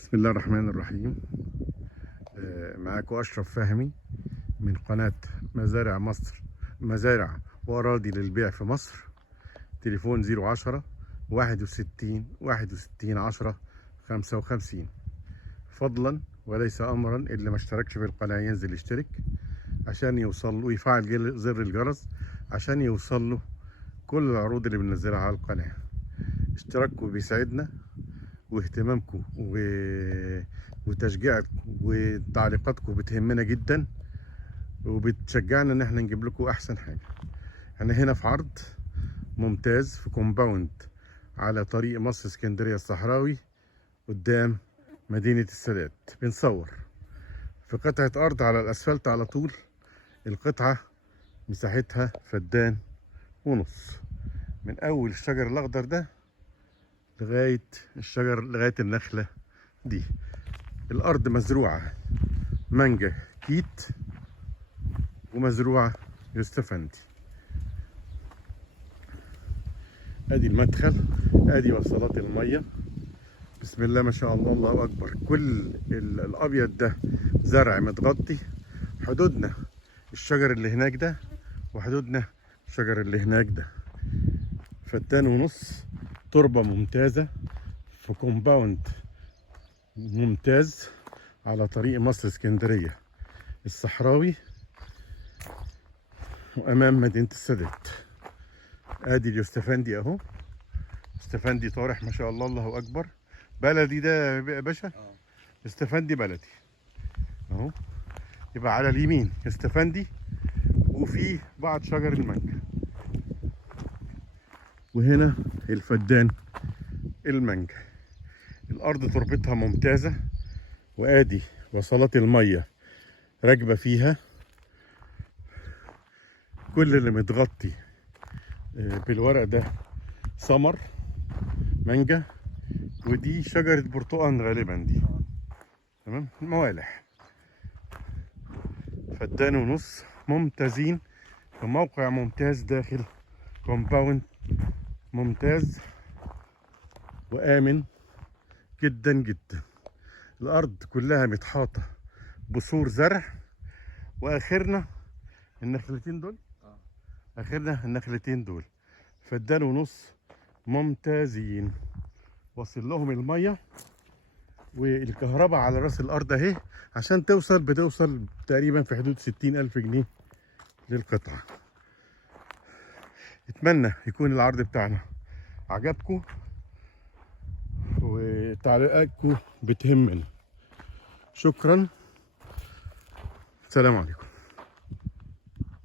بسم الله الرحمن الرحيم. معاكم أشرف فهمي من قناة مزارع مصر، مزارع وأراضي للبيع في مصر. تليفون 010 61 10 55. فضلا وليس أمرا، اللي ما اشتركش في القناة ينزل يشترك عشان يوصل له، ويفعل زر الجرس عشان يوصل له كل العروض اللي بننزلها على القناة. اشتراككم بيساعدنا، واهتمامكم وتشجيعكم وتعليقاتكم بتهمنا جدا، وبتشجعنا ان احنا نجيب لكم احسن حاجه. احنا هنا في عرض ممتاز في كومباوند على طريق مصر اسكندريه الصحراوي قدام مدينه السادات. بنصور في قطعه ارض على الاسفلت على طول. القطعه مساحتها فدان ونص، من اول الشجر الاخضر ده لغايه النخله دي. الارض مزروعه مانجا كيت ومزروعه يوستفندي. ادي المدخل، ادي وصلات الميه. بسم الله ما شاء الله، الله اكبر. كل الابيض ده زرع متغطي. حدودنا الشجر اللي هناك ده، وحدودنا الشجر اللي هناك ده. فدان ونص، تربه ممتازه في كومباوند ممتاز على طريق مصر اسكندريه الصحراوي وامام مدينه السادات. ادي اليوستفندي اهو، يوستفندي طارح ما شاء الله، الله اكبر. بلدي ده يا باشا، يوستفندي بلدي اهو. يبقى على اليمين يوستفندي، وفي بعض شجر المانجا، وهنا الفدان المانجا. الارض تربتها ممتازه، وادي وصلات الميه راكبه فيها. كل اللي متغطي بالورق ده ثمر مانجا، ودي شجرة برتقان غالبا دي، تمام. موالح. فدان ونص ممتازين في موقع ممتاز داخل كومباوند ممتاز وآمن جدا جدا. الأرض كلها متحاطة بسور زرع، وآخرنا النخلتين دول، آخرنا النخلتين دول. فدان ونص ممتازين، وصل لهم المية والكهرباء على راس الارض اهي. عشان بتوصل تقريبا في حدود 60,000 جنيه للقطعة. اتمنى يكون العرض بتاعنا عجبكم، وتعليقاتكم بتهمنا. شكرا، السلام عليكم.